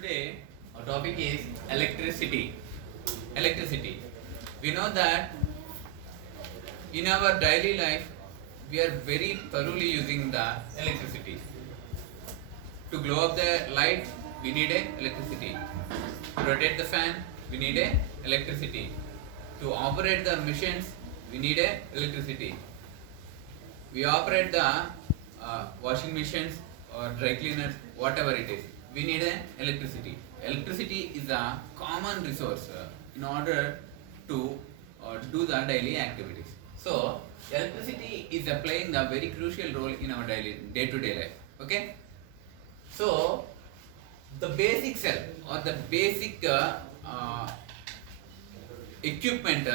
Today our topic is electricity. Electricity. We know that in our daily life we are very thoroughly using the electricity. To glow up the light we need a electricity. To rotate the fan we need a electricity. To operate the machines we need a electricity. We operate the washing machines or dry cleaners, whatever it is, we need a electricity. Electricity is a common resource in order to do the daily activities. So electricity is playing a very crucial role in our daily day-to-day life. Okay, so the basic cell or the basic equipment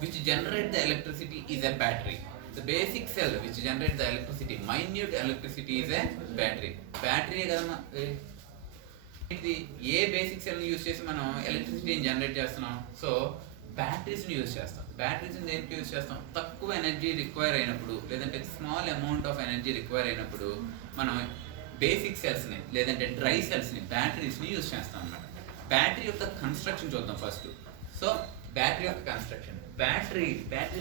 which generate the electricity is a battery. The basic cell which generates the electricity, minute electricity is a battery. Battery కదమ్మా ఇది ఏ basic cell use చేసి మనం ఎలక్ట్రిసిటీని generate చేస్తున్నాం. So బ్యాటరీస్ని use చేస్తాం. బ్యాటరీస్ని దేనికి use చేస్తాం? తక్కువ energy require అయినప్పుడు, లేదంటే small amount of energy require అయినప్పుడు మనం బేసిక్ సెల్స్ని లేదంటే డ్రై సెల్స్ని బ్యాటరీస్ని యూజ్ చేస్తాం అన్నమాట. బ్యాటరీ యొక్క కన్స్ట్రక్షన్ చూద్దాం ఫస్ట్. సో బ్యాటరీ యొక్క కన్స్ట్రక్షన్, బ్యాటరీ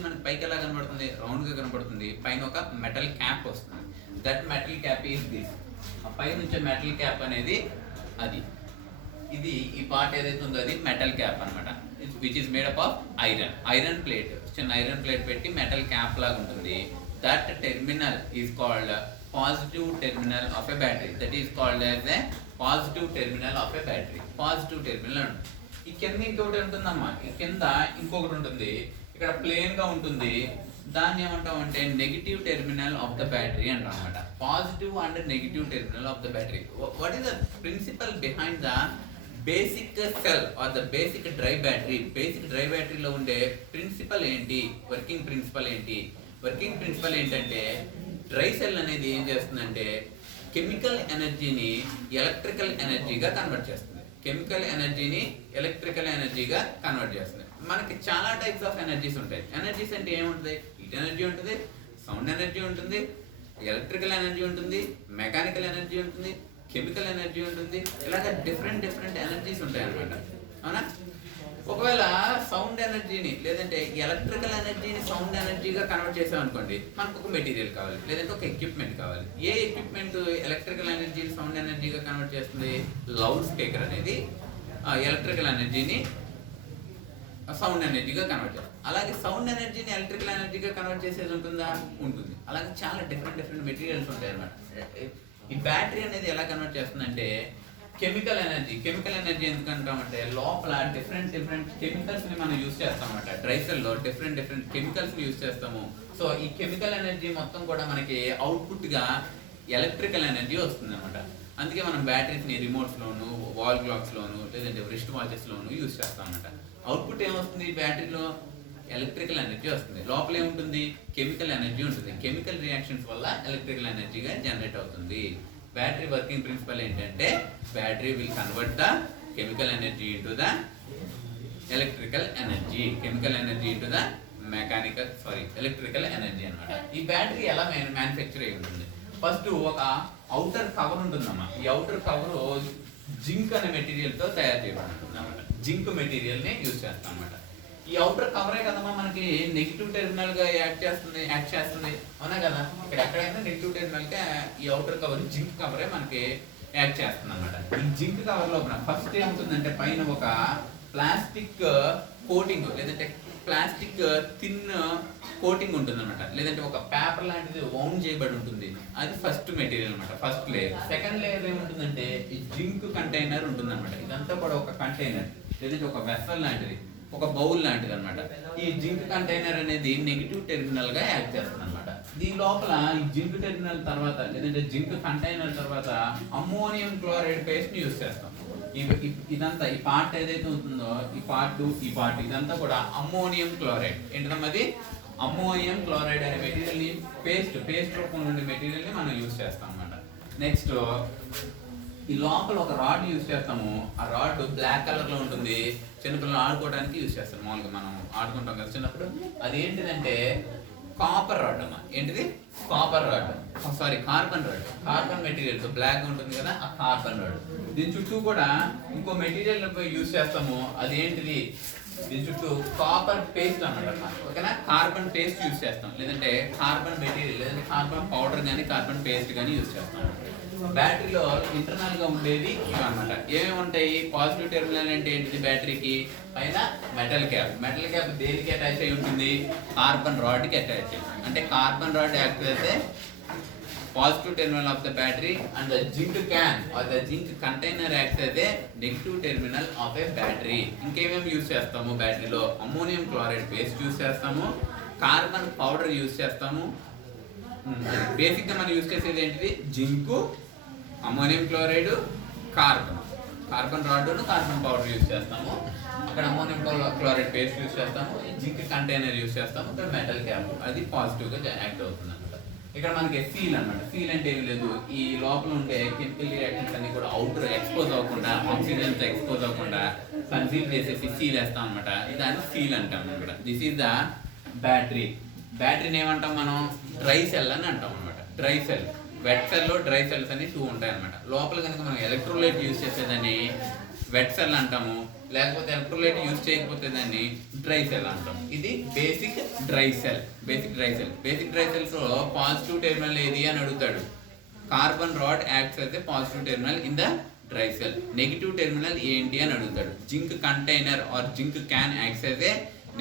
మనకి పైకి ఎలా కనబడుతుంది? రౌండ్గా కనబడుతుంది. పైన ఒక మెటల్ క్యాప్ వస్తుంది. That metal cap is this. ఆ పై నుంచి మెటల్ క్యాప్ అనేది అది ఇది ఈ పార్ట్ ఏదైతే ఉందో అది మెటల్ క్యాప్ అనమాట. Which is made up of iron plate. చిన్న ఐరన్ ప్లేట్ పెట్టి మెటల్ క్యాప్ లాగా ఉంటుంది. That terminal is called positive terminal of a battery. That is called as a positive terminal of a battery. Positive terminal ఉంటుంది. ఈ కింద ఇంకొకటి ఉంటుందమ్మా. ఈ కింద ఇంకొకటి ఉంటుంది. ఇక్కడ ప్లేన్ గా ఉంటుంది. దాన్ని ఏమంటాం అంటే negative terminal of the battery అంటాం అనమాట. Positive and negative terminal of the battery. What is the principle behind the basic cell or the basic dry battery? Basic dry బ్యాటరీలో ఉండే ప్రిన్సిపల్ ఏంటి? వర్కింగ్ ప్రిన్సిపల్ ఏంటి? వర్కింగ్ ప్రిన్సిపల్ ఏంటంటే dry cell అనేది ఏం చేస్తుందంటే కెమికల్ ఎనర్జీని ఎలక్ట్రికల్ ఎనర్జీగా కన్వర్ట్ చేస్తుంది. కెమికల్ ఎనర్జీని ఎలక్ట్రికల్ ఎనర్జీగా కన్వర్ట్ చేస్తుంది. మనకి చాలా టైప్స్ ఆఫ్ ఎనర్జీస్ ఉంటాయి. ఎనర్జీస్ అంటే ఏముంటుంది? హీట్ ఎనర్జీ ఉంటుంది, సౌండ్ ఎనర్జీ ఉంటుంది, ఎలక్ట్రికల్ ఎనర్జీ ఉంటుంది, మెకానికల్ ఎనర్జీ ఉంటుంది, కెమికల్ ఎనర్జీ ఉంటుంది. ఇలాగ డిఫరెంట్ ఎనర్జీస్ ఉంటాయి అన్నమాట. అవునా? ఒకవేళ సౌండ్ ఎనర్జీని లేదంటే ఎలక్ట్రికల్ ఎనర్జీని సౌండ్ ఎనర్జీగా కన్వర్ట్ చేసాం అనుకోండి, మనకు ఒక మెటీరియల్ కావాలి లేదంటే ఒక ఎక్విప్మెంట్ కావాలి. ఏ ఎక్విప్మెంట్ ఎలక్ట్రికల్ ఎనర్జీని సౌండ్ ఎనర్జీగా కన్వర్ట్ చేస్తుంది? లౌడ్ స్పీకర్ అనేది ఎలక్ట్రికల్ ఎనర్జీని సౌండ్ ఎనర్జీగా కన్వర్ట్ చేస్తుంది. అలాగే సౌండ్ ఎనర్జీని ఎలక్ట్రికల్ ఎనర్జీగా కన్వర్ట్ చేసేది ఉంటుందా? ఉంటుంది. అలాగే చాలా డిఫరెంట్ మెటీరియల్స్ ఉంటాయి అన్నమాట. ఈ బ్యాటరీ అనేది ఎలా కన్వర్ట్ చేస్తుందంటే కెమికల్ ఎనర్జీ ఎందుకు అంటామంటే లోపల డిఫరెంట్ కెమికల్స్ ని మనం యూజ్ చేస్తాం అనమాట. డ్రై సెల్ లో డిఫరెంట్ కెమికల్స్ ని యూజ్ చేస్తాము. సో ఈ కెమికల్ ఎనర్జీ మొత్తం కూడా మనకి అవుట్పుట్ గా ఎలక్ట్రికల్ ఎనర్జీ వస్తుంది అనమాట. అందుకే మనం బ్యాటరీస్ ని రిమోట్స్ లోను, వాల్ క్లాక్స్ లోను, లేదంటే రిస్ట్ వాచెస్ లోను యూజ్ చేస్తాం అనమాట. అవుట్పుట్ ఏమొస్తుంది? బ్యాటరీలో ఎలక్ట్రికల్ ఎనర్జీ వస్తుంది. లోపల ఏముంటుంది? కెమికల్ ఎనర్జీ ఉంటుంది. కెమికల్ రియాక్షన్స్ వల్ల ఎలక్ట్రికల్ ఎనర్జీగా జనరేట్ అవుతుంది. బ్యాటరీ వర్కింగ్ ప్రిన్సిపల్ ఏంటంటే battery will convert the chemical energy into the electrical energy, into the electrical energy అనమాట. ఈ బ్యాటరీ ఎలా మ్యానుఫ్యాక్చర్ అయి ఉంటుంది? ఫస్ట్ ఒక అవుటర్ కవర్ ఉంటుందమ్మా. ఈ అవుటర్ కవర్ జింక్ అనే మెటీరియల్ తో తయారు చేయబడి ఉంటుంది అనమాట. జింక్ మెటీరియల్ ని యూజ్ చేస్తాం అనమాట. ఈ అవుటర్ కవరే కదమ్మా మనకి నెగిటివ్ టెర్మినల్ గా యాక్ట్ చేస్తుంది. అవునా కదా? ఇక్కడ ఎక్కడైనా నెగిటివ్ టెర్మినల్ గా ఈ అవుటర్ కవర్ జింక్ కవరే మనకి యాక్ట్ చేస్తుంది అనమాట. ఈ జింక్ కవర్ లో ఫస్ట్ ఏమవుతుందంటే పైన ఒక ప్లాస్టిక్ కోటింగ్ లేదంటే ప్లాస్టిక్ థిన్ కోటింగ్ ఉంటుంది అనమాట. లేదంటే ఒక పేపర్ లాంటిది వౌండ్ చేయబడి ఉంటుంది. అది ఫస్ట్ మెటీరియల్ అనమాట, ఫస్ట్ లేయర్. సెకండ్ లేయర్ ఏముంటుందంటే ఈ జింక్ కంటైనర్ ఉంటుంది అనమాట. ఇదంతా కూడా ఒక కంటైనర్ లేదంటే ఒక వెసల్ లాంటిది, ఒక బౌల్ లాంటిది అనమాట. ఈ జింక్ కంటైనర్ అనేది నెగిటివ్ టెర్మినల్ గా యాక్ట్ చేస్తుంది అనమాట. దీని లోపల ఈ జింక్ టెర్మినల్ తర్వాత లేదంటే జింక్ కంటైనర్ తర్వాత అమ్మోనియం క్లోరైడ్ పేస్ట్ ని యూజ్ చేస్తాం. ఇదంతా ఈ పార్ట్ ఏదైతే ఉంటుందో ఈ పార్ట్ ఇదంతా కూడా అమ్మోనియం క్లోరైడ్. ఏంటమ్మా అది? అమ్మోనియం క్లోరైడ్ అనే మెటీరియల్ ని పేస్ట్ రూపంలో ఉండే మెటీరియల్ ని మనం యూజ్ చేస్తాం అనమాట. నెక్స్ట్ ఈ లోపల ఒక రాడ్ యూజ్ చేస్తాము. ఆ రాడ్ బ్లాక్ కలర్ లో ఉంటుంది. చిన్నపిల్లలు ఆడుకోవడానికి యూజ్ చేస్తారు. మామూలుగా మనం ఆడుకుంటాం కదా చిన్నప్పుడు. అది ఏంటిదంటే కాపర్ రాడ్ అమ్మా. ఏంటిది? Copper rod, sorry carbon rod. Carbon material black ఉంటుంది కదా, ఆ కార్బన్ రాడ్. దీని చుట్టూ కూడా ఇంకో మెటీరియల్ యూజ్ చేస్తాము, అదేంటిది? దీని చుట్టూ కాపర్ పేస్ట్ అన్నమాట. ఓకేనా? కార్బన్ పేస్ట్ యూజ్ చేస్తాం, లేదంటే కార్బన్ మెటీరియల్, లేదంటే కార్బన్ పౌడర్ కానీ కార్బన్ పేస్ట్ కానీ యూజ్ చేస్తాం. బ్యాటరీలో ఇంటర్నల్ గా ఉండేది ఇవన్నమాట. ఏమేమి ఉంటాయి? పాజిటివ్ టెర్మినల్ అంటే ఏంటిది? బ్యాటరీకి పైన మెటల్ క్యాప్. మెటల్ క్యాప్ దేనికి అటాచ్ అయి ఉంటుంది? కార్బన్ రాడ్ కి అటాచ్ అయ్యి. అంటే కార్బన్ రాడ్ యాక్ట్ చేస్తే positive terminal of the battery, and the zinc can or the zinc container acts as a negative terminal of a battery. ఇంకేమేమి use చేస్తాము బ్యాటరీలో? అమ్మోనియం క్లోరైడ్ పేస్ట్ యూజ్ చేస్తాము, carbon powder use చేస్తాము. బేసిక్గా మనం use చేసేది ఏంటిది? జింకు, అమ్మోనియం క్లోరైడ్, కార్బన్ రాడ్ను కార్బన్ పౌడర్ యూజ్ చేస్తాము. ఇక్కడ అమ్మోనియం క్లోరైడ్ పేస్ట్ యూజ్ చేస్తాము, జింక్ కంటైనర్ యూజ్ చేస్తాము, ఇక్కడ మెటల్ క్యాప్ అది పాజిటివ్గా యాక్ట్ అవుతుంది అనమాట. ఇక్కడ మనకి సీల్ అన్నమాట. సీల్ అంటే ఏమి లేదు, ఈ లోపల ఉండే కెమికల్ రియాక్షన్స్ అన్ని కూడా అవుటర్ ఎక్స్పోజ్ అవ్వకుండా, ఆక్సిజన్ ఎక్స్పోజ్ అవ్వకుండా కన్సీల్ చేసేసి సీల్ వేస్తాం అనమాట. దాన్ని సీల్ అంటాం ఇక్కడ. This is the battery. బ్యాటరీని ఏమంటాం మనం? డ్రై సెల్ అని అంటాం అనమాట. Dry cell, wet cell, dry cells అని 2 ఉంటాయి అనమాట. లోపల కనుక మనం ఎలక్ట్రోలైట్ యూజ్ చేసేదాన్ని వెట్ సెల్ అంటాము, లేకపోతే ఎలక్ట్రోలైట్ యూజ్ చేయకపోతే దాన్ని డ్రై సెల్ అంటాం. ఇది basic dry cell. Basic dry cells లో పాజిటివ్ టెర్మినల్ ఏది అని అడుగుతాడు. కార్బన్ రాడ్ యాక్ట్స్ అయితే positive terminal in the dry cell. Negative terminal ఏంటి అని అడుగుతాడు. Zinc container or zinc can acts అయితే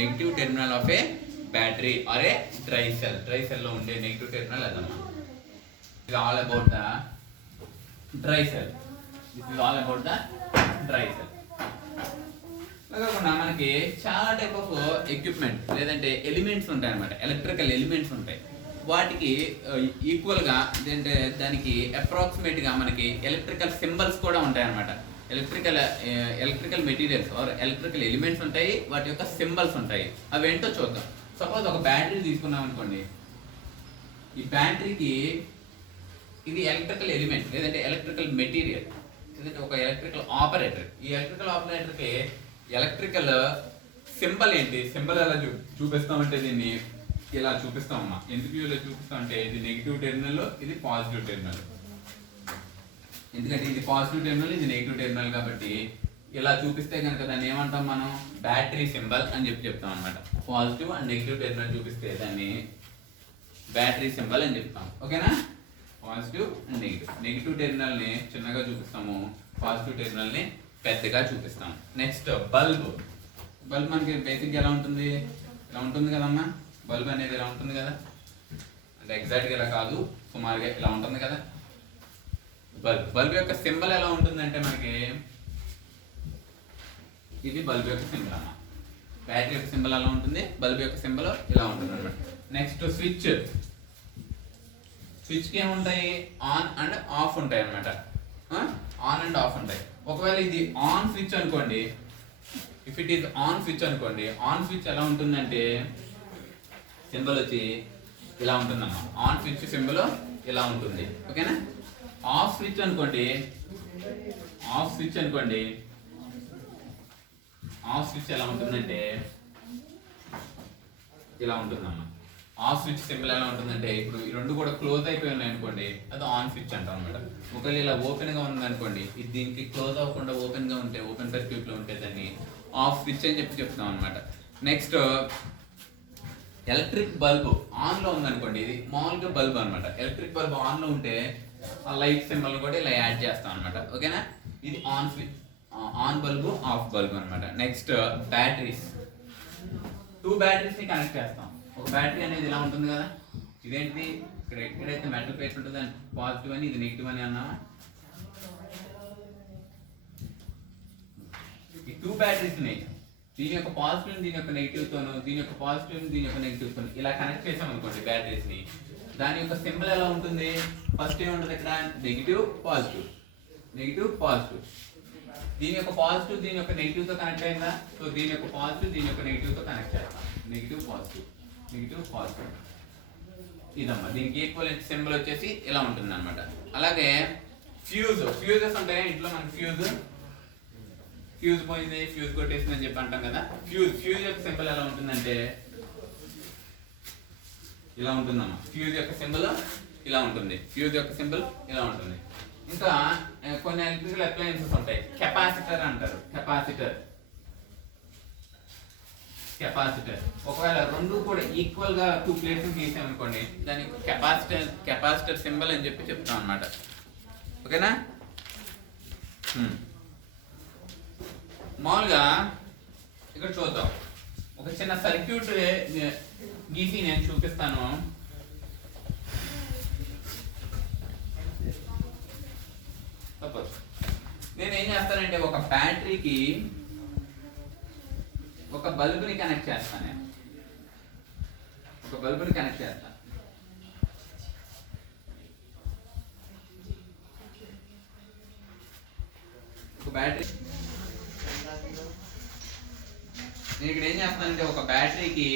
negative terminal of a battery or a dry cell. Dry cell లో ఉండే నెగిటివ్ టెర్మినల్ అదమ్మా. ఇది all about the dry cell. This is all about the dry cell. కాకుండా మనకి చాలా type of equipment లేదంటే elements ఉంటాయి అనమాట. ఎలక్ట్రికల్ ఎలిమెంట్స్ ఉంటాయి. వాటికి ఈక్వల్గా అంటే దానికి అప్రాక్సిమేట్గా మనకి ఎలక్ట్రికల్ సింబల్స్ కూడా ఉంటాయి అనమాట. Electrical materials are electrical elements ఉంటాయి, వాటి యొక్క సింబల్స్ ఉంటాయి. అవి ఏంటో చూద్దాం. సపోజ్ ఒక బ్యాటరీ తీసుకున్నాం అనుకోండి. ఈ బ్యాటరీకి ఇది ఎలక్ట్రికల్ ఎలిమెంట్ లేదంటే ఎలక్ట్రికల్ మెటీరియల్, లేదంటే ఒక ఎలక్ట్రికల్ ఆపరేటర్. ఈ ఎలక్ట్రికల్ ఆపరేటర్కి ఎలక్ట్రికల్ సింబల్ ఏంటి? సింబల్ ఎలా చూపిస్తామంటే దీన్ని ఇలా చూపిస్తామమ్మా. ఎందుకు ఇలా చూపిస్తామంటే ఇది నెగిటివ్ టెర్మినల్, ఇది పాజిటివ్ టెర్మినల్. ఎందుకంటే ఇది పాజిటివ్ టెర్మినల్, ఇది నెగిటివ్ టెర్మినల్ కాబట్టి ఇలా చూపిస్తే కనుక దాన్ని ఏమంటాం మనం? బ్యాటరీ సింబల్ అని చెప్తాం అనమాట. పాజిటివ్ అండ్ నెగిటివ్ టెర్మినల్ చూపిస్తే దాన్ని బ్యాటరీ సింబల్ అని చెప్తాం. ఓకేనా? పాజిటివ్ అండ్ నెగిటివ్ టెర్మినల్ని చిన్నగా చూపిస్తాము, పాజిటివ్ టెర్మినల్ని పెద్దగా చూపిస్తాం. Next bulb. మనకి బేసిక్గా ఎలా ఉంటుంది? ఇలా ఉంటుంది కదమ్మా. బల్బ్ అనేది ఇలా ఉంటుంది కదా, అంటే ఎగ్జాక్ట్గా ఇలా కాదు, సుమారుగా ఇలా ఉంటుంది కదా బల్బ్ యొక్క సింబల్ ఎలా ఉంటుందంటే మనకి ఇది బల్బ్ యొక్క సింబల్ అమ్మా. బ్యాటరీ యొక్క సింబల్ ఎలా ఉంటుంది, బల్బ్ యొక్క సింబల్ ఇలా ఉంటుంది అనమాట. నెక్స్ట్ స్విచ్కి ఏముంటాయి? ఆన్ అండ్ ఆఫ్ ఉంటాయి అనమాట. ఆన్ అండ్ ఆఫ్ ఉంటాయి. ఒకవేళ ఇది ఆన్ స్విచ్ అనుకోండి, if it is on switch అనుకోండి, ఆన్ స్విచ్ ఎలా ఉంటుందంటే సింబల్ వచ్చి ఇలా ఉంటుందమ్మా. ఆన్ స్విచ్ సింబల్ ఇలా ఉంటుంది. ఓకేనా? ఆఫ్ స్విచ్ అనుకోండి, ఆఫ్ స్విచ్ ఎలా ఉంటుందంటే ఇలా ఉంటుందమ్మా. ఆఫ్ స్విచ్ సింబల్ ఎలా ఉంటుందంటే ఇప్పుడు ఈ రెండు కూడా క్లోజ్ అయిపోయి ఉన్నాయి అనుకోండి, అది ఆన్ స్విచ్ అంటాం అనమాట. ఒకవేళ ఇలా ఓపెన్ గా ఉందనుకోండి, ఇది దీనికి క్లోజ్ అవ్వకుండా ఓపెన్ గా ఉంటే, ఓపెన్ సర్క్యూట్ లో ఉంటే దాన్ని ఆఫ్ స్విచ్ అని చెప్తాం అనమాట. నెక్స్ట్ ఎలక్ట్రిక్ బల్బ్ ఆన్ లో ఉందనుకోండి, ఇది మామూలుగా బల్బ్ అనమాట. ఎలక్ట్రిక్ బల్బ్ ఆన్ లో ఉంటే ఆ లైట్ సింబల్ కూడా ఇలా యాడ్ చేస్తాం అనమాట. ఓకేనా? ఇది on switch, on bulb, off bulb అనమాట. Next batteries. 2 బ్యాటరీస్ ని కనెక్ట్ చేస్తాం. ఒక బ్యాటరీ అనేది ఇలా ఉంటుంది కదా, ఇదేంటిది? ఇక్కడ ఎక్కడైతే మెటల్ ప్లేట్ ఉంటుందో పాజిటివ్ అని, ఇది నెగిటివ్ అని అన్నామా. ఈ 2 బ్యాటరీస్ ని దీని యొక్క పాజిటివ్, దీని యొక్క నెగిటివ్ తోను, దీని యొక్క పాజిటివ్, దీని యొక్క నెగిటివ్ తోను ఇలా కనెక్ట్ చేసాం అనుకోండి బ్యాటరీస్ ని. దాని యొక్క సింబల్ ఎలా ఉంటుంది? ఫస్ట్ ఏముంటుంది ఇక్కడ? Negative positive, negative positive. దీని యొక్క పాజిటివ్ దీని యొక్క నెగిటివ్ తో కనెక్ట్ అయిందా? సో దీని యొక్క పాజిటివ్ దీని యొక్క నెగిటివ్ తో కనెక్ట్ చేస్తాం. Negative positive, negative positive. ఇదమ్మా దీనికి ఈక్వలెంట్ సింబల్ వచ్చేసి ఇలా ఉంటుంది అనమాట. అలాగే ఫ్యూజెస్ ఉంటాయి ఇంట్లో. మనకి ఫ్యూజ్ పోయింది, ఫ్యూజ్ కొట్టేసింది అని చెప్పి అంటాం కదా. ఫ్యూజ్ యొక్క సింబల్ ఎలా ఉంటుందంటే ఇలా ఉంటుందమ్మా. ఫ్యూజ్ యొక్క సింబల్ ఇలా ఉంటుంది. ఫ్యూజ్ యొక్క సింబల్ ఇలా ఉంటుంది. ఇంకా కొన్ని ఎలక్ట్రికల్ అప్లయన్సెస్ ఉంటాయి. కెపాసిటర్ అంటారు. కెపాసిటర్ ఒకవేళ రెండు కూడా ఈక్వల్ గా 2 ప్లేట్స్ గీసామనుకోండి, దానికి కెపాసిటర్ సింబల్ అని చెప్పి చెప్తాం అన్నమాట. ఓకేనా? మామూలుగా ఇక్కడ చూద్దాం. ఒక చిన్న సర్క్యూట్ గీసి నేను చూపిస్తాను. సపోజ్ నేను ఏం చేస్తానంటే ఒక బ్యాటరీకి ఒక బల్బుని కనెక్ట్ చేస్తాను. నేను ఒక బల్బుని కనెక్ట్ చేస్తాను. ఒక బ్యాటరీ నేను ఇక్కడ ఏం చేస్తానంటే ఒక బ్యాటరీకి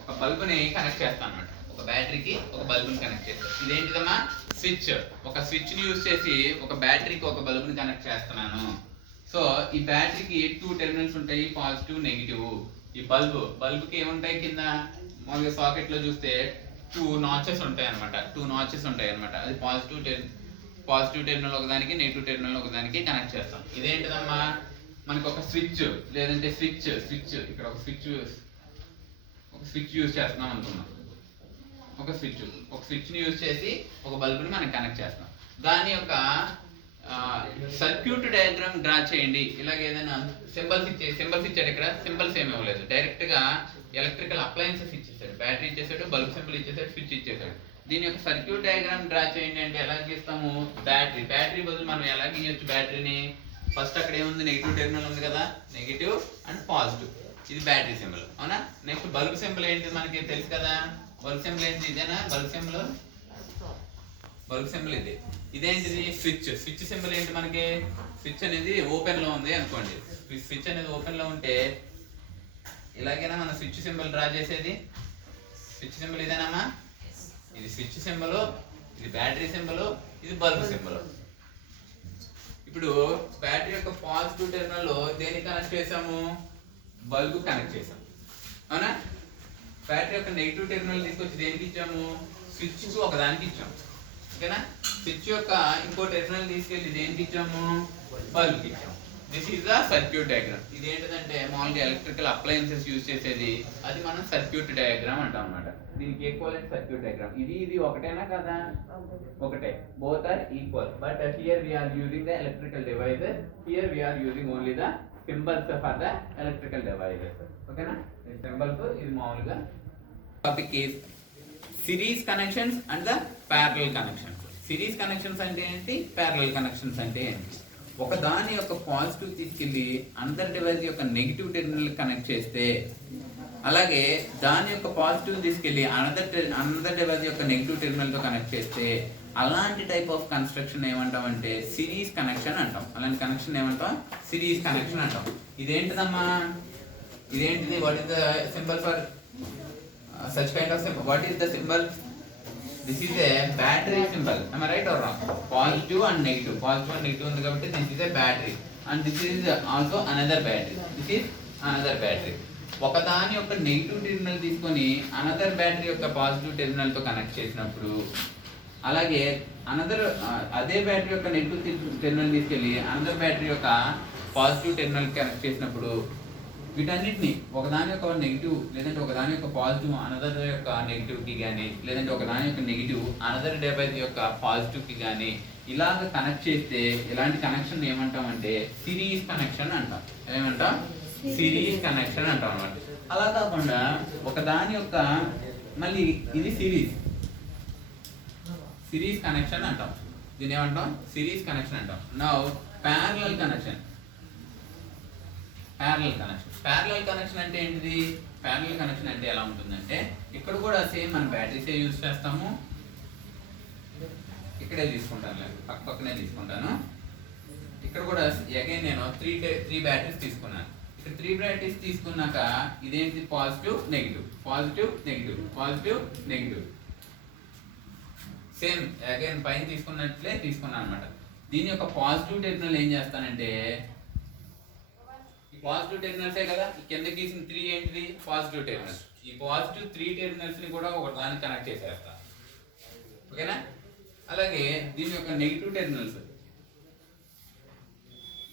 ఒక బల్బుని కనెక్ట్ చేస్తాను అన్నమాట. ఒక బ్యాటరీకి ఒక బల్బుని కనెక్ట్ చేస్తాను. ఇదేంటిదమ్మా? స్విచ్. ఒక స్విచ్ ని యూజ్ చేసి ఒక బ్యాటరీకి ఒక బల్బుని కనెక్ట్ చేస్తున్నాను. సో ఈ బ్యాటరీకి 2 టెర్మినల్స్ ఉంటాయి, పాజిటివ్ నెగిటివ్. ఈ బల్బుకి ఏముంటాయి? కింద మామూలుగా సాకెట్ లో చూస్తే 2 నాచెస్ ఉంటాయి అన్నమాట. 2 నాచెస్ ఉంటాయి అన్నమాట. అది పాజిటివ్ టెర్మినల్ ఒకదానికి, నెగిటివ్ టెర్మినల్ ఒకదానికి కనెక్ట్ చేస్తాం. ఇదేంటిదమ్మా? మనకు ఒక స్విచ్ లేదంటే స్విచ్ ఇక్కడ ఒక స్విచ్ యూజ్ చేస్తున్నాం అనుకున్నాం. ఒక స్విచ్ ని యూజ్ చేసి ఒక బల్బుని మనం కనెక్ట్ చేస్తాం. దాని యొక్క సర్క్యూట్ డయాగ్రామ్ డ్రా చేయండి. ఇలాగ ఏదైనా సింబల్స్ ఇచ్చాడు. ఇక్కడ సింబల్స్ ఏమీ ఇవ్వలేదు, డైరెక్ట్ గా ఎలక్ట్రికల్ అప్లయన్సెస్ ఇచ్చేసాడు. బ్యాటరీ ఇచ్చేసాడు, బల్బ్ సింబల్ ఇచ్చేసాడు, స్విచ్ ఇచ్చేసాడు. దీని యొక్క సర్క్యూట్ డయాగ్రామ్ డ్రా చేయండి అంటే ఎలా గీస్తాము? బ్యాటరీ బదులు మనం ఎలా గీయొచ్చు బ్యాటరీని? ఫస్ట్ అక్కడ ఏముంది? నెగిటివ్ టెర్మినల్ ఉంది కదా, నెగిటివ్ అండ్ పాజిటివ్. ఇది బ్యాటరీ సింబల్, అవునా? నెక్స్ట్ బల్బ్ సింబల్ ఏంటి మనకి తెలుసు కదా. బల్బ్ సింబల్ ఏంటి? ఇదేనా బల్బ్ సింబల్? బల్బ్ సింబల్ ఇది. ఇదేంటిది? స్విచ్ సింబల్ ఏంటి మనకి? స్విచ్ అనేది ఓపెన్ లో ఉంది అనుకోండి. స్విచ్ అనేది ఓపెన్ లో ఉంటే ఇలాగైనా మన స్విచ్ సింబల్ డ్రా చేసేది. స్విచ్ సింబల్ ఇదేనమ్మా. ఇది స్విచ్ సింబల్, ఇది బ్యాటరీ సింబల్, ఇది బల్బ్ సింబల్. ఇప్పుడు బ్యాటరీ యొక్క పాజిటివ్ టెర్మినల్ లో దేనికి కనెక్ట్ చేసాము? బల్బ్ కనెక్ట్ చేసాము, అవునా? బ్యాటరీ యొక్క నెగిటివ్ టెర్మినల్ తీసుకొచ్చి దేనికి ఇచ్చాము? స్విచ్ కు ఒకదానికి ఇచ్చాము. ఓకేనా? స్విచ్ యొక్క ఇంకో టెర్మినల్ తీసుకెళ్ళి దేనికి ఇచ్చాము? బల్బ్ కి ఇచ్చాము. This is the circuit diagram. ఇది ఏంటంటే మామూలుగా ఎలక్ట్రికల్ అప్లయన్సెస్ యూజ్ చేసేది, అది మనం సర్క్యూట్ డయాగ్రామ్ అంటాం అన్నమాట. దీనికి ఈక్వలెంట్ సర్క్యూట్ డయాగ్రామ్. ఇది ఒకటేనా కదా? ఒకటే. Both are equal, but here we are using the electrical devices. Here we are using only the symbols for the electrical devices. ఓకేనా? ఈ సింబల్స్ ఇది మామూలుగా. Topic is series connections and the parallel connections. Series connections అంటే ఏంటి? Parallel connections అంటే ఏంటి? ఒక దాని యొక్క పాజిటివ్ తీసుకెళ్ళి అందర్ డివైస్ యొక్క నెగిటివ్ టెర్మినల్ కనెక్ట్ చేస్తే, అలాగే దాని యొక్క పాజిటివ్ తీసుకెళ్ళి అనదర్ డివైస్ యొక్క నెగిటివ్ టెర్మినల్ తో కనెక్ట్ చేస్తే, అలాంటి టైప్ ఆఫ్ కన్స్ట్రక్షన్ ఏమంటామంటే సిరీస్ కనెక్షన్ అంటాం. అలాంటి కనెక్షన్ ఏమంటాం? సిరీస్ కనెక్షన్ అంటాం. ఇదేంటిదమ్మా? ఇదేంటిది? What is the symbol for such kind of symbol? What is the symbol? This is a battery symbol. Am I right or wrong? Positive and negative ఉంది కాబట్టి this is a battery and this is also another battery. This is another battery. ఒక దాని యొక్క negative terminal తీసుకొని another battery యొక్క positive terminal తో connect చేసినప్పుడు, అలాగే అదే బ్యాటరీ యొక్క నెగిటివ్ టెర్మినల్ తీసుకెళ్ళి అనదర్ బ్యాటరీ యొక్క పాజిటివ్ టెర్మినల్ కనెక్ట్ చేసినప్పుడు, వీటన్నిటిని ఒకదాని యొక్క నెగిటివ్ లేదంటే ఒకదాని యొక్క పాజిటివ్ అనదర్ యొక్క నెగిటివ్ కి కానీ, లేదంటే ఒకదాని యొక్క నెగిటివ్ అనదర్ డివైస్ యొక్క పాజిటివ్ కి కానీ ఇలాగ కనెక్ట్ చేస్తే ఇలాంటి కనెక్షన్ ఏమంటామంటే సిరీస్ కనెక్షన్ అంటాం. ఏమంటాం? సిరీస్ కనెక్షన్ అంటాం అన్నమాట. అలా కాకుండా ఒకదాని యొక్క మళ్ళీ ఇది సిరీస్ కనెక్షన్ అంటాం. దీని ఏమంటాం? సిరీస్ కనెక్షన్ అంటాం. Now parallel connection. Parallel connection అంటే ఏంటిది? ప్యారలల్ కనెక్షన్ అంటే ఎలా ఉంటుందంటే, ఇక్కడ కూడా సేమ్ మన బ్యాటరీసే యూజ్ చేస్తాము. ఇక్కడే తీసుకుంటాను, పక్కనే తీసుకుంటాను. ఇక్కడ కూడా అగైన్ నేను 3 బ్యాటరీస్ తీసుకున్నాను. ఇక్కడ 3 బ్యాటరీస్ తీసుకున్నాక ఇదేంటి? పాజిటివ్ నెగిటివ్ సేమ్ అగైన్ పైన తీసుకున్నట్లే తీసుకున్నాను అనమాట. దీని యొక్క పాజిటివ్ టెర్మినల్ ఏం చేస్తానంటే పాజిటివ్ టెర్మినల్సే కదా, ఈ కింద గీసిన 3 ఏంటిది పాజిటివ్ టెర్మినల్స్. ఈ పాజిటివ్ 3 టెర్మినల్స్ ని కూడా ఒక దానికి కనెక్ట్ చేసేస్తా, ఓకేనా. అలాగే దీని యొక్క నెగిటివ్ టెర్మినల్స్,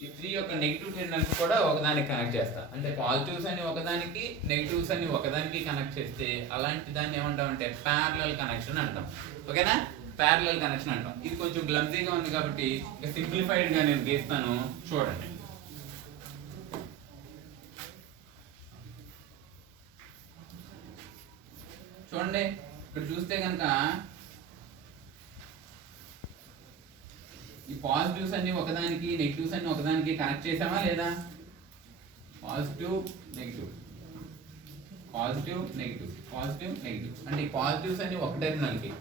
ఈ 3 యొక్క నెగిటివ్ టెర్మినల్స్ కూడా ఒకదానికి కనెక్ట్ చేస్తా. అంటే పాజిటివ్స్ అని ఒకదానికి, నెగిటివ్స్ అని ఒకదానికి కనెక్ట్ చేస్తే అలాంటి దాన్ని ఏమంటాం అంటే ప్యారలల్ కనెక్షన్ అంటాం, ఓకేనా. ప్యారలల్ కనెక్షన్ అంటాం. ఇది కొంచెం గ్లమ్జీగా ఉంది కాబట్టి ఇక సింప్లిఫైడ్ గా నేను గీస్తాను, చూడండి. చూడండి ఇక్కడ చూస్తే కనుక ఈ పాజిటివ్స్ అన్ని ఒకదానికి, నెగిటివ్స్ అన్ని ఒకదానికి కనెక్ట్ చేసామా లేదా? Positive negative, positive negative, positive negative. అంటే ఈ పాజిటివ్స్ అన్ని ఒక టెర్మినల్ కి,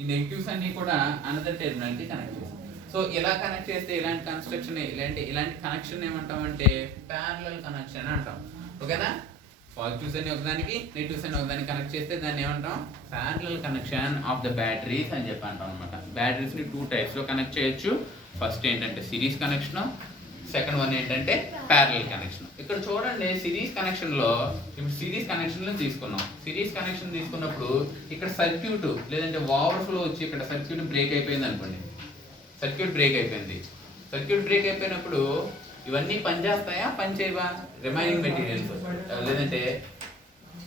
ఈ నెగిటివ్స్ అన్ని కూడా అనదర్ టెర్మినల్ కి కనెక్ట్ చేసాం. సో ఇలా కనెక్ట్ చేస్తే ఇలాంటి కన్స్ట్రక్షన్, ఇలాంటి కనెక్షన్ ఏమంటాం అంటే ప్యారలల్ కనెక్షన్ అంటాం, ఓకేనా. పాజిటివ్స్ అని ఒకదానికి, నెగిటివ్స్ అని ఒకదానికి కనెక్ట్ చేస్తే దాన్ని ఏమంటాం parallel connection of the batteries అని చెప్పి అంటాం అనమాట. బ్యాటరీస్ ని 2 టైప్స్ లో కనెక్ట్ చేయొచ్చు. ఫస్ట్ ఏంటంటే సిరీస్ కనెక్షన్, సెకండ్ వన్ ఏంటంటే ప్యారలల్ కనెక్షన్. ఇక్కడ చూడండి సిరీస్ కనెక్షన్ లో, ఇప్పుడు సిరీస్ కనెక్షన్ లో తీసుకున్నాం. సిరీస్ కనెక్షన్ తీసుకున్నప్పుడు ఇక్కడ సర్క్యూట్ లేదంటే ఓవర్ఫ్లో వచ్చి ఇక్కడ సర్క్యూట్ బ్రేక్ అయిపోయింది అనుకోండి. సర్క్యూట్ బ్రేక్ అయిపోయింది. సర్క్యూట్ బ్రేక్ అయిపోయినప్పుడు ఇవన్నీ పనిచేస్తాయా, పనిచేయవా? రిమైనింగ్ మెటీరియల్స్ లేదంటే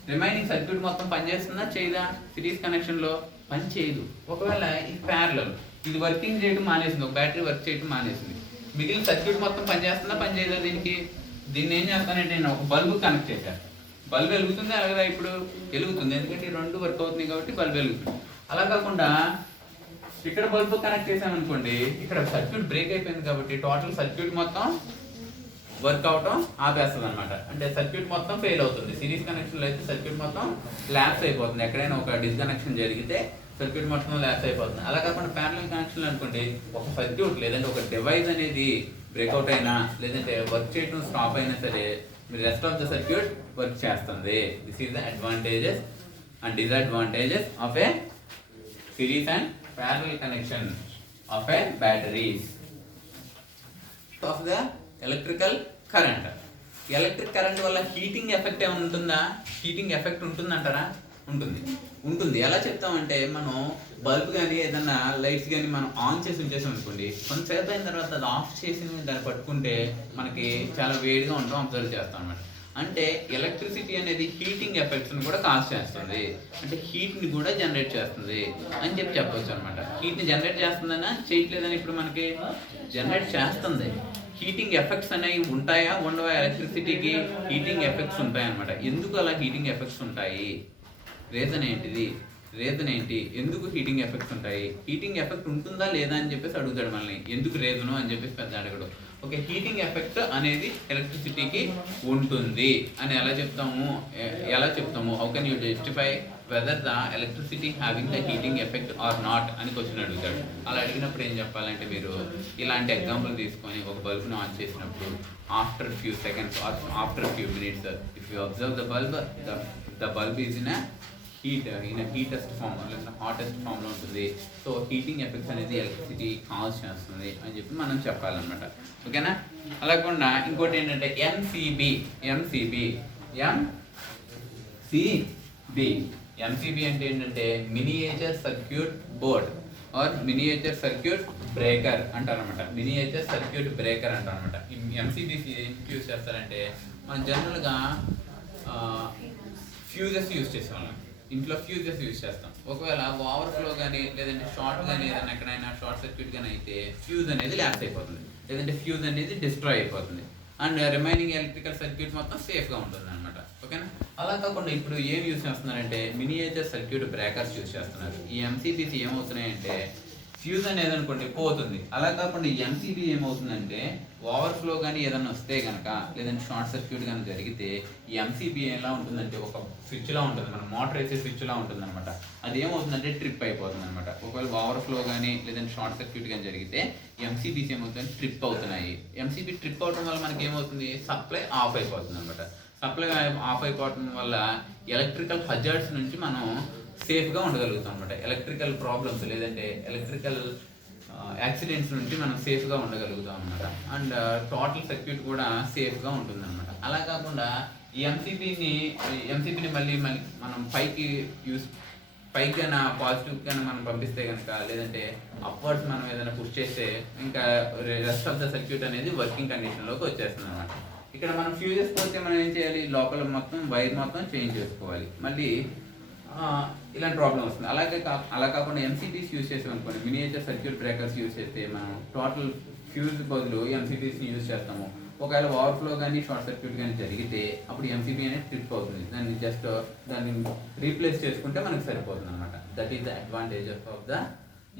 రిమైనింగ్ సర్క్యూట్ మొత్తం పనిచేస్తుందా, చేయదా? సిరీస్ కనెక్షన్ లో పని చేయదు. ఒకవేళ ఇది ప్యారలల్, ఇది వర్కింగ్ చేయడం మానేసింది, ఒక బ్యాటరీ వర్క్ చేయడం మానేసింది, మిగిలిన సర్క్యూట్ మొత్తం పనిచేస్తుందా, పనిచేయదా? దీన్ని ఏం చేస్తానంటే నేను ఒక బల్బు కనెక్ట్ చేశాను. బల్బు వెలుగుతుంది అలాగే, ఇప్పుడు వెలుగుతుంది ఎందుకంటే ఈ 2 వర్క్ అవుతుంది కాబట్టి బల్బు వెలుగుతుంది. అలా కాకుండా ఇక్కడ బల్బు కనెక్ట్ చేసామనుకోండి, ఇక్కడ సర్క్యూట్ బ్రేక్ అయిపోయింది కాబట్టి టోటల్ సర్క్యూట్ మొత్తం వర్క్ అవటం ఆపేస్తుంది అనమాట. అంటే సర్క్యూట్ మొత్తం ఫెయిల్ అవుతుంది. సిరీస్ కనెక్షన్ లో అయితే సర్క్యూట్ మొత్తం ల్యాప్స్ అయిపోతుంది. ఎక్కడైనా ఒక డిస్కనెక్షన్ జరిగితే సర్క్యూట్ మొత్తం ల్యాప్స్ అయిపోతుంది. అలా కాకుండా ప్యారలల్ కనెక్షన్ అనుకోండి, ఒక సర్క్యూట్ లేదంటే ఒక డివైస్ అనేది బ్రేక్అవుట్ అయినా లేదంటే వర్క్ చేయడం స్టాప్ అయినా సరే rest of the circuit work చేస్తుంది. This is the advantages and disadvantages of a series and parallel connection of a batteries. Of the electrical current. Electric current వల్ల హీటింగ్ ఎఫెక్ట్ ఏమైనా ఉంటుందా? Heating effect ఉంటుందంటారా? ఉంటుంది. ఎలా చెప్తామంటే మనం బల్బ్ కానీ ఏదన్నా లైట్స్ కానీ మనం ఆన్ చేసి ఉంచేసాం అనుకోండి, కొంతసేపు అయిన తర్వాత అది ఆఫ్ చేసి దాన్ని పట్టుకుంటే మనకి చాలా వేడిగా ఉండడం అబ్జర్వ్ చేస్తాం అనమాట. అంటే ఎలక్ట్రిసిటీ అనేది హీటింగ్ ఎఫెక్ట్స్ని కూడా కాజ్ చేస్తుంది, అంటే హీట్ని కూడా జనరేట్ చేస్తుంది అని చెప్పొచ్చు అనమాట. హీట్ని జనరేట్ చేస్తుందనా, చేయట్లేదని ఇప్పుడు మనకి జనరేట్ చేస్తుంది. హీటింగ్ ఎఫెక్ట్స్ అనేవి ఉంటాయా, ఉండవా? ఎలక్ట్రిసిటీకి హీటింగ్ ఎఫెక్ట్స్ ఉంటాయి అనమాట. ఎందుకు అలా హీటింగ్ ఎఫెక్ట్స్ ఉంటాయి? రీజన్ ఏంటి? ఎందుకు హీటింగ్ ఎఫెక్ట్స్ ఉంటాయి? హీటింగ్ ఎఫెక్ట్ ఉంటుందా లేదా అని చెప్పేసి అడుగుతాడు మనల్ని. ఎందుకు రీజను అని చెప్పేసి పెద్ద అడగడు. ఓకే, హీటింగ్ ఎఫెక్ట్ అనేది ఎలక్ట్రిసిటీకి ఉంటుంది అని ఎలా చెప్తాము? How can you justify whether the electricity having the heating effect are not అని క్వశ్చన్ అడుగుతాడు. అలా అడిగినప్పుడు ఏం చెప్పాలంటే, మీరు ఇలాంటి ఎగ్జాంపుల్ తీసుకొని ఒక బల్బ్ను ఆన్ చేసినప్పుడు after few seconds or after few minutes if you observe the bulb, the bulb is in heatest form లేదా హాటెస్ట్ ఫామ్లో ఉంటుంది. సో హీటింగ్ ఎఫెక్ట్స్ అనేది ఎలక్ట్రిసిటీ కాజ్ చేస్తుంది అని చెప్పి మనం చెప్పాలన్నమాట. ఓకేనా? అలాగకుండా ఇంకోటి ఏంటంటే ఎంసీబీ అంటే ఏంటంటే miniature circuit board or miniature circuit breaker అంటారనమాట. మినియేచర్ సర్క్యూట్ బ్రేకర్ అంటారనమాట. ఈ ఎంసీబీసీ ఏం యూజ్ చేస్తారంటే, మనం జనరల్గా ఫ్యూజెస్ యూజ్ చేసేవాళ్ళం. ఇంట్లో ఫ్యూజెస్ యూజ్ చేస్తాం. ఒకవేళ ఓవర్ఫ్లో కానీ లేదంటే షార్ట్ కానీ ఏదైనా ఎక్కడైనా షార్ట్ సర్క్యూట్ కానీ అయితే ఫ్యూజ్ అనేది ల్యాప్స్ అయిపోతుంది, లేదంటే ఫ్యూజ్ అనేది డిస్ట్రాయ్ అయిపోతుంది. అండ్ రిమైనింగ్ ఎలక్ట్రికల్ సర్క్యూట్ మొత్తం సేఫ్గా ఉంటుంది అనమాట. ఓకేనా? అలా కాకుండా ఇప్పుడు ఏం యూజ్ చేస్తున్నారంటే మినియేచర్ సర్క్యూట్ బ్రేకర్స్ యూజ్ చేస్తున్నారు. ఈ ఎంసీబీసీ ఏమవుతున్నాయంటే, ఫ్యూజ్ అనేది అనుకోండి పోతుంది. అలా కాకుండా ఈ ఎంసీబీ ఏమవుతుందంటే, ఓవర్ఫ్లో కానీ ఏదైనా వస్తే కనుక లేదంటే షార్ట్ సర్క్యూట్ కానీ జరిగితే ఈ ఎంసీబీ ఎలా ఉంటుందంటే ఒక స్విచ్లా ఉంటుంది, మనం మోటార్ వేసే స్విచ్లా ఉంటుంది అనమాట. అది ఏమవుతుందంటే ట్రిప్ అయిపోతుంది అనమాట. ఒకవేళ ఓవర్ఫ్లో కానీ లేదంటే షార్ట్ సర్క్యూట్ కానీ జరిగితే ఎంసీబీస్ ఏమవుతుంది, ట్రిప్ అవుతున్నాయి. ఎంసీబీ ట్రిప్ అవడం వల్ల మనకి ఏమవుతుంది, సప్లై ఆఫ్ అయిపోతుంది అనమాట. సప్లై ఆఫ్ అయిపోవడం వల్ల ఎలక్ట్రికల్ హజార్డ్స్ నుంచి మనం సేఫ్గా ఉండగలుగుతాం అనమాట. ఎలక్ట్రికల్ ప్రాబ్లమ్స్ లేదంటే ఎలక్ట్రికల్ యాక్సిడెంట్స్ నుండి మనం సేఫ్గా ఉండగలుగుతాం అనమాట. అండ్ టోటల్ సర్క్యూట్ కూడా సేఫ్గా ఉంటుంది అనమాట. అలా కాకుండా ఈ ఎంసీబీని మళ్ళీ మనం పైకి కన్నా పాజిటివ్ కన్నా మనం పంపిస్తే కనుక, లేదంటే అప్వర్డ్స్ మనం ఏదైనా పుష్ చేస్తే ఇంకా రెస్ట్ ఆఫ్ ద సర్క్యూట్ అనేది వర్కింగ్ కండిషన్లోకి వచ్చేస్తుంది అనమాట. ఇక్కడ మనం ఫ్యూజెస్ పోతే మనం ఏం చేయాలి, లోపల మొత్తం వైర్ మొత్తం చేంజ్ చేసుకోవాలి, మళ్ళీ ఇలాంటి ప్రాబ్లం వస్తుంది. అలా కాకుండా ఎంసీబీస్ యూజ్ చేసాం అనుకోండి, మినియేచర్ సర్క్యూట్ బ్రేకర్స్ యూజ్ చేస్తే మనం టోటల్ ఫ్యూజ్ బదులు ఎంసీబీస్ని యూజ్ చేస్తాము. ఒకవేళ ఓవర్ఫ్లో కానీ షార్ట్ సర్క్యూట్ కానీ జరిగితే అప్పుడు ఎంసీబీ అనేది ట్రిప్ అవుతుంది. దాన్ని రీప్లేస్ చేసుకుంటే మనకు సరిపోతుంది అనమాట. That is the advantages of the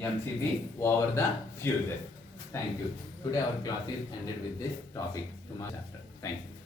MCB over the fuses. Thank you. Today our class is ended with this topic. Tomorrow chapter. Thank you.